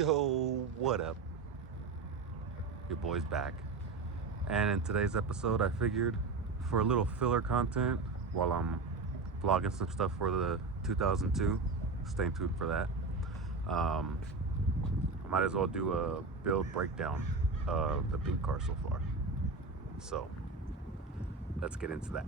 Yo, what up? Your boy's back. And in today's episode, I figured for a little filler content while I'm vlogging some stuff for the 2002, stay tuned for that. I might as well do a build breakdown of the pink car so far. So, let's get into that.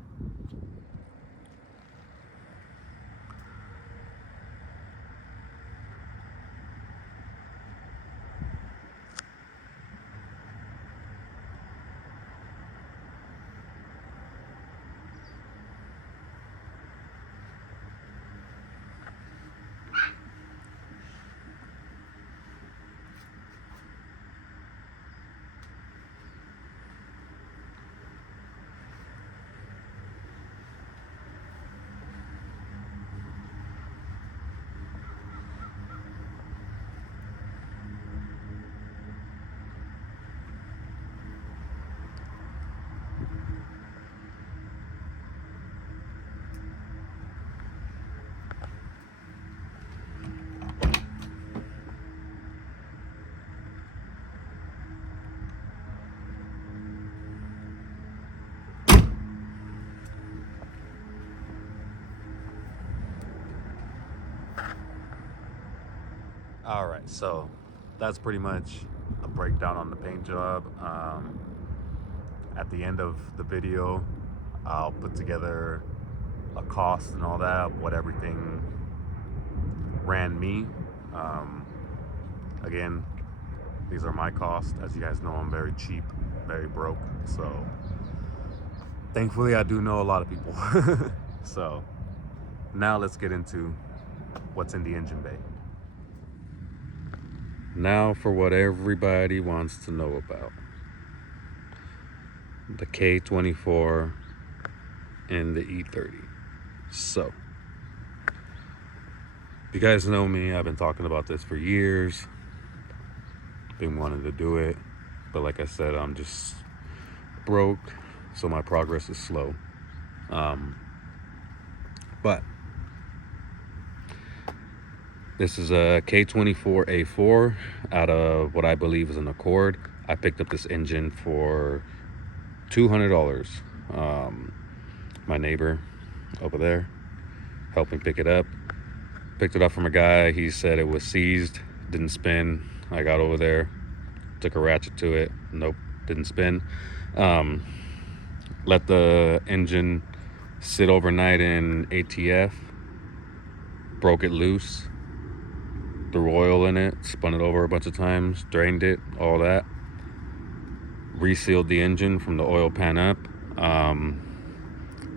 All right, so that's pretty much a breakdown on the paint job. At the end of the video, I'll put together a cost and all that, what everything ran me. Again, these are my costs. As you guys know, I'm very cheap, very broke. So thankfully, I do know a lot of people. So now let's get into what's in the engine bay. Now for what everybody wants to know about. The K24 and the E30. So, you guys know me, I've been talking about this for years. Been wanting to do it, but like I said, I'm just broke, so my progress is slow. But this is a K24 E30 out of what I believe is an Accord. I picked up this engine for $200. My neighbor over there helped me pick it up. Picked it up from a guy. He said it was seized, didn't spin. I got over there, took a ratchet to it. Nope, didn't spin. Let the engine sit overnight in ATF. Broke it loose. Threw oil in it, spun it over a bunch of times, drained it, all that. Resealed the engine from the oil pan up.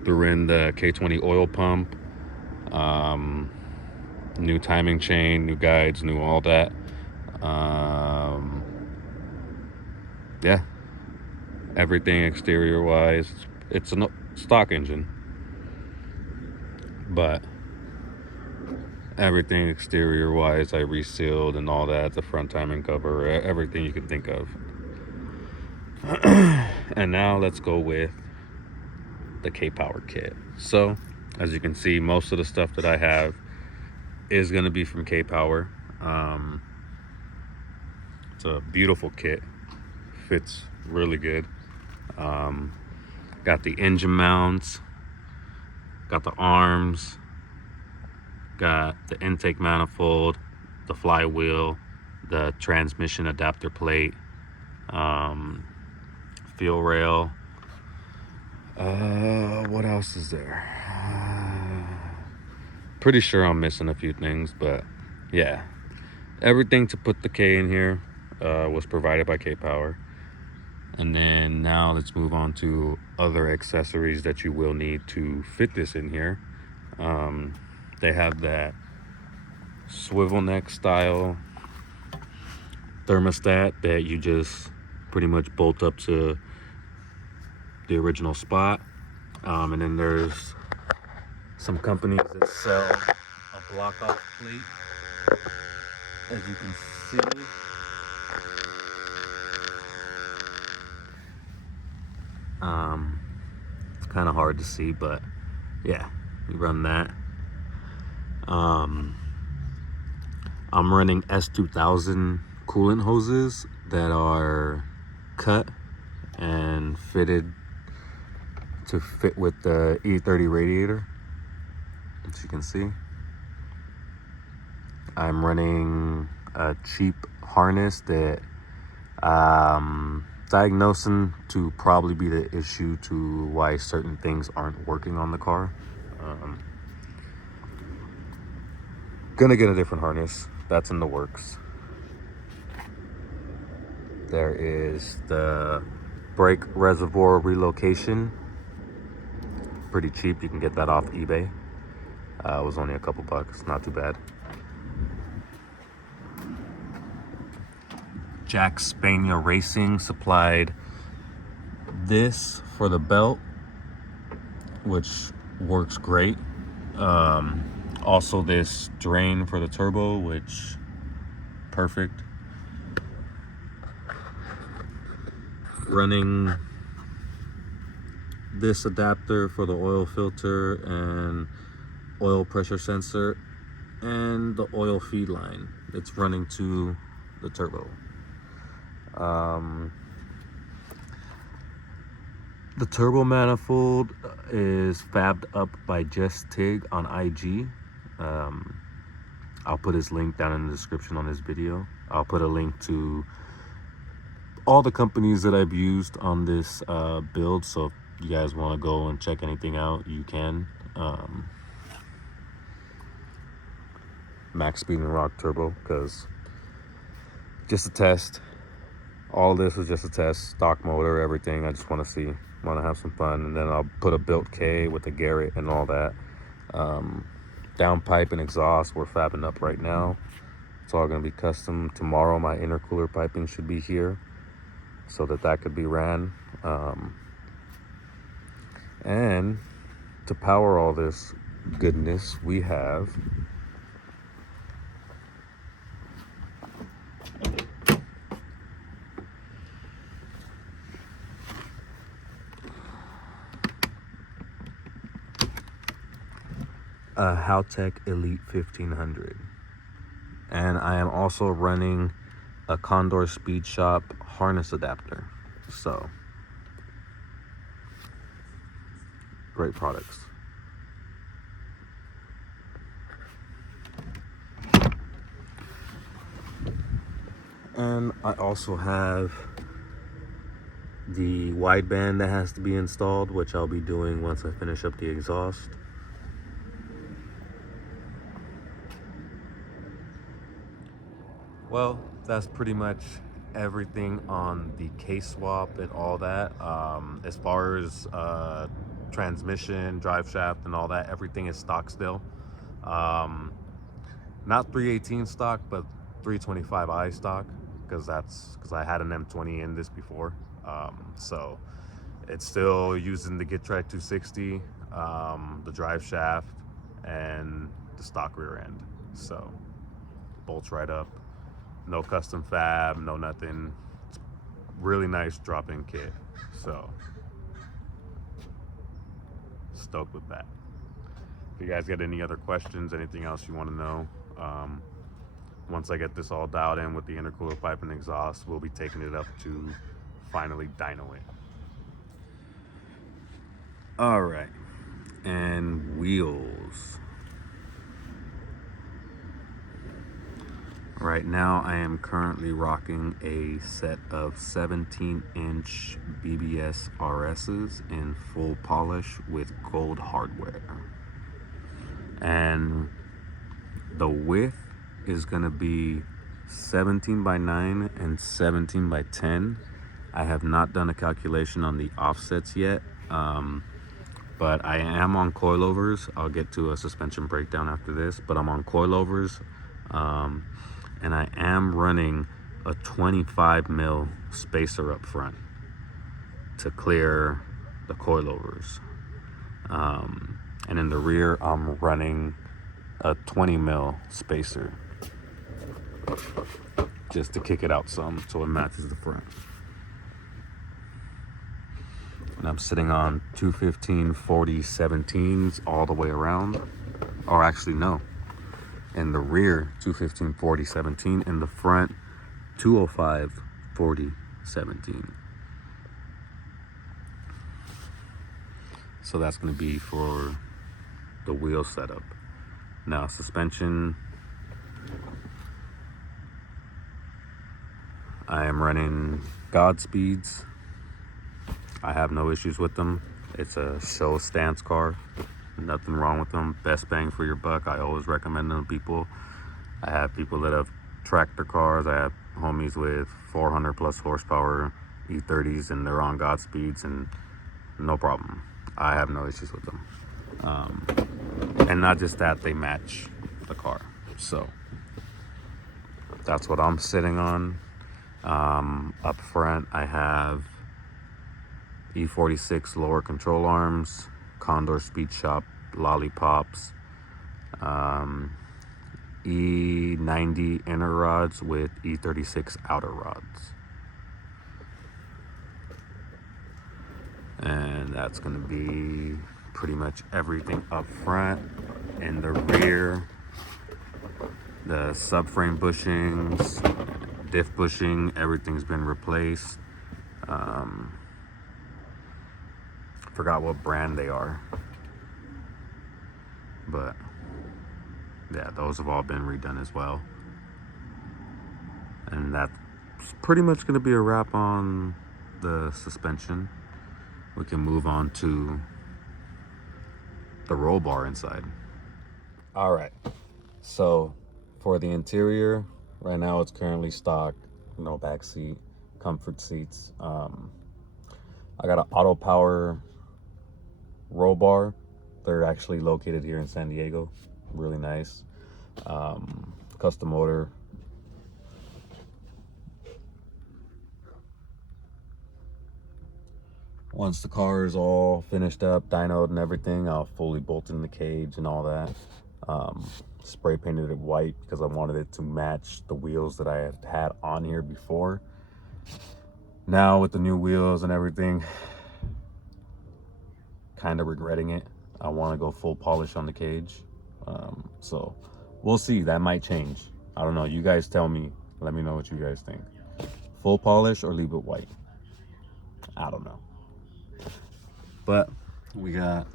Threw in the K20 oil pump. New timing chain, new guides, new all that. Yeah, everything exterior wise. It's a stock engine, but everything exterior wise I resealed and all that, the front timing cover, everything you can think of. And now let's go with the K-Power kit. So as you can see, most of the stuff that I have is going to be from K-Power. It's a beautiful kit, fits really good. Got the engine mounts, got the arms, got the intake manifold, the flywheel, the transmission adapter plate, fuel rail. What else is there? Pretty sure I'm missing a few things, but yeah, everything to put the K in here was provided by K-Power. And then now let's move on to other accessories that you will need to fit this in here. They have that swivel neck style thermostat that you just pretty much bolt up to the original spot. And then there's some companies that sell a block off plate, as you can see. It's kind of hard to see, but yeah, you run that. I'm running S2000 coolant hoses that are cut and fitted to fit with the E30 radiator, as you can see. I'm running a cheap harness that diagnosing to probably be the issue to why certain things aren't working on the car. Gonna get a different harness. That's in the works. There is the brake reservoir relocation. Pretty cheap. You can get that off eBay. It was only a couple bucks. Not too bad. Jack Spania Racing supplied this for the belt, which works great. Also this drain for the turbo, which perfect. Running this adapter for the oil filter and oil pressure sensor and the oil feed line. It's running to the turbo. The turbo manifold is fabbed up by Just Tig on IG. I'll put his link down in the description on this video. I'll put a link to all the companies that I've used on this build, so if you guys want to go and check anything out, you can. Max Speed and Rock Turbo, because just a test. All of this is just a test. Stock motor, everything. I just want to have some fun. And then I'll put a built K with a Garrett and all that. Downpipe and exhaust we're fabbing up right now. It's all going to be custom. Tomorrow my intercooler piping should be here so that could be ran. And to power all this goodness, we have a Haltech Elite 1500, and I am also running a Condor Speed Shop harness adapter. So great products. And I also have the wideband that has to be installed, which I'll be doing once I finish up the exhaust. Well, that's pretty much everything on the case swap and all that. As far as transmission, drive shaft, and all that, everything is stock still. Not 318 stock, but 325i stock, because I had an M20 in this before. So it's still using the GetTrack 260, the drive shaft, and the stock rear end. So bolts right up. No custom fab, no nothing. It's really nice drop-in kit. So stoked with that. If you guys got any other questions, anything else you want to know, once I get this all dialed in with the intercooler pipe and exhaust, we'll be taking it up to finally dyno it. All right, and wheels. Right now I am currently rocking a set of 17-inch BBS RS's in full polish with gold hardware. And the width is gonna be 17 by 9 and 17 by 10. I have not done a calculation on the offsets yet, but I am on coilovers. I'll get to a suspension breakdown after this, but I'm on coilovers. And I am running a 25 mil spacer up front to clear the coilovers. And in the rear, I'm running a 20 mil spacer just to kick it out some so it matches the front. And I'm sitting on 215/40 17s all the way around. Or actually, no. In the rear, 215 40 17. In the front, 205 40 17. So that's going to be for the wheel setup. Now suspension, I am running Godspeeds. I have no issues with them. It's a show stance car, nothing wrong with them. Best bang for your buck. I always recommend them to people. I have people that have tractor cars. I have homies with 400 plus horsepower E30s, and they're on Godspeeds, and no problem. I have no issues with them. And not just that, they match the car. So that's what I'm sitting on. Up front, I have E46 lower control arms, Condor Speed Shop lollipops, E90 inner rods with E36 outer rods. And that's going to be pretty much everything up front. In the rear, the subframe bushings, diff bushing, everything's been replaced. Forgot what brand they are, but yeah, those have all been redone as well. And that's pretty much going to be a wrap on the suspension. We can move on to the roll bar inside. All right, so for the interior, right now it's currently stock, no back seat, comfort seats. I got an auto power roll bar. They're actually located here in San Diego. Really nice. Custom motor. Once the car is all finished up, dynoed and everything, I'll fully bolt in the cage and all that. Spray painted it white because I wanted it to match the wheels that I had on here before. Now with the new wheels and everything, kind of regretting it. I want to go full polish on the cage. So we'll see. That might change. I don't know. You guys tell me. Let me know what you guys think. Full polish or leave it white? I don't know. But we got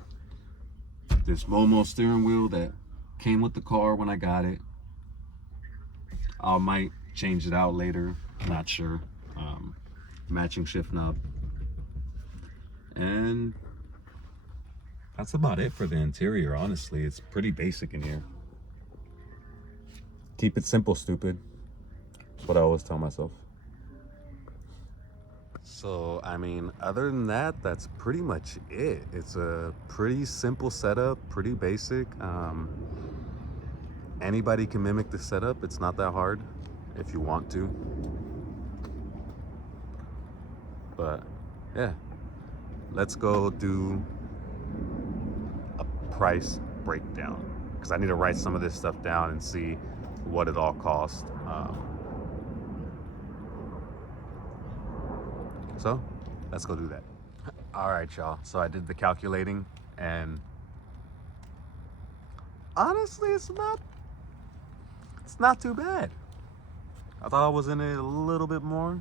this Momo steering wheel that came with the car when I got it. I might change it out later. Not sure. Matching shift knob. And that's about it for the interior, honestly. It's pretty basic in here. Keep it simple, stupid. That's what I always tell myself. So, I mean, other than that, that's pretty much it. It's a pretty simple setup, pretty basic. Anybody can mimic the setup. It's not that hard if you want to. But, yeah. Let's go do a price breakdown, because I need to write some of this stuff down and see what it all costs. So let's go do that. All right, y'all. So I did the calculating, and honestly, it's not too bad. I thought I was in it a little bit more,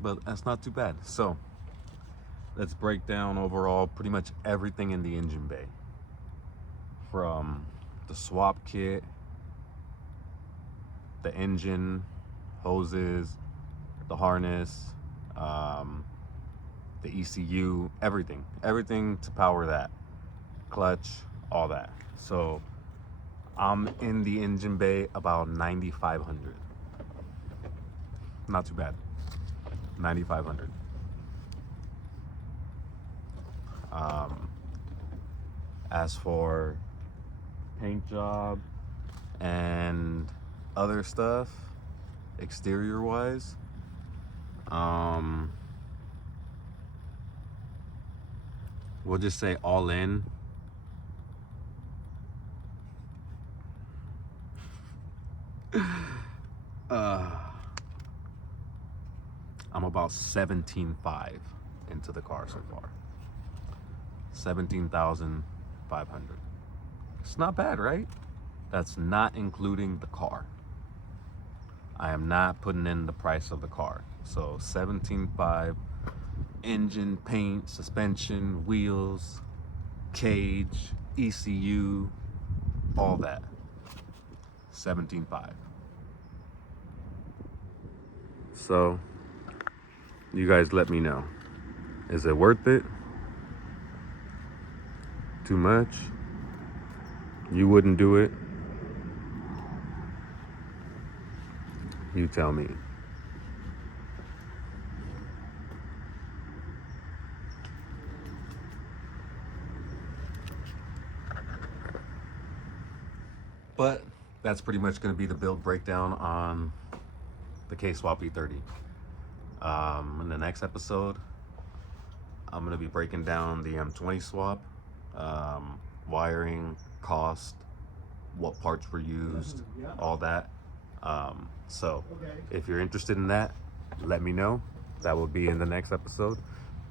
but that's not too bad. So let's break down overall pretty much everything in the engine bay, from the swap kit, the engine, hoses, the harness, the ECU, everything to power that, clutch, all that. So I'm in the engine bay about 9,500. Not too bad. 9,500. As for paint job and other stuff, exterior wise, we'll just say all in, I'm about 17.5 into the car so far. 17,500. It's not bad, right? That's not including the car. I am not putting in the price of the car. So $17,500, engine, paint, suspension, wheels, cage, ECU, all that. $17,500. So you guys let me know. Is it worth it? Too much? You wouldn't do it? You tell me. But that's pretty much going to be the build breakdown on the K24 E30. In the next episode, I'm going to be breaking down the M20 swap, wiring, cost, what parts were used, all that. So if you're interested in that, let me know. That will be in the next episode.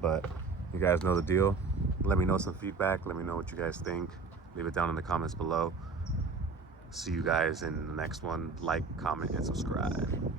But you guys know the deal. Let me know some feedback. Let me know what you guys think. Leave it down in the comments below. See you guys in the next one. Like, comment, and subscribe.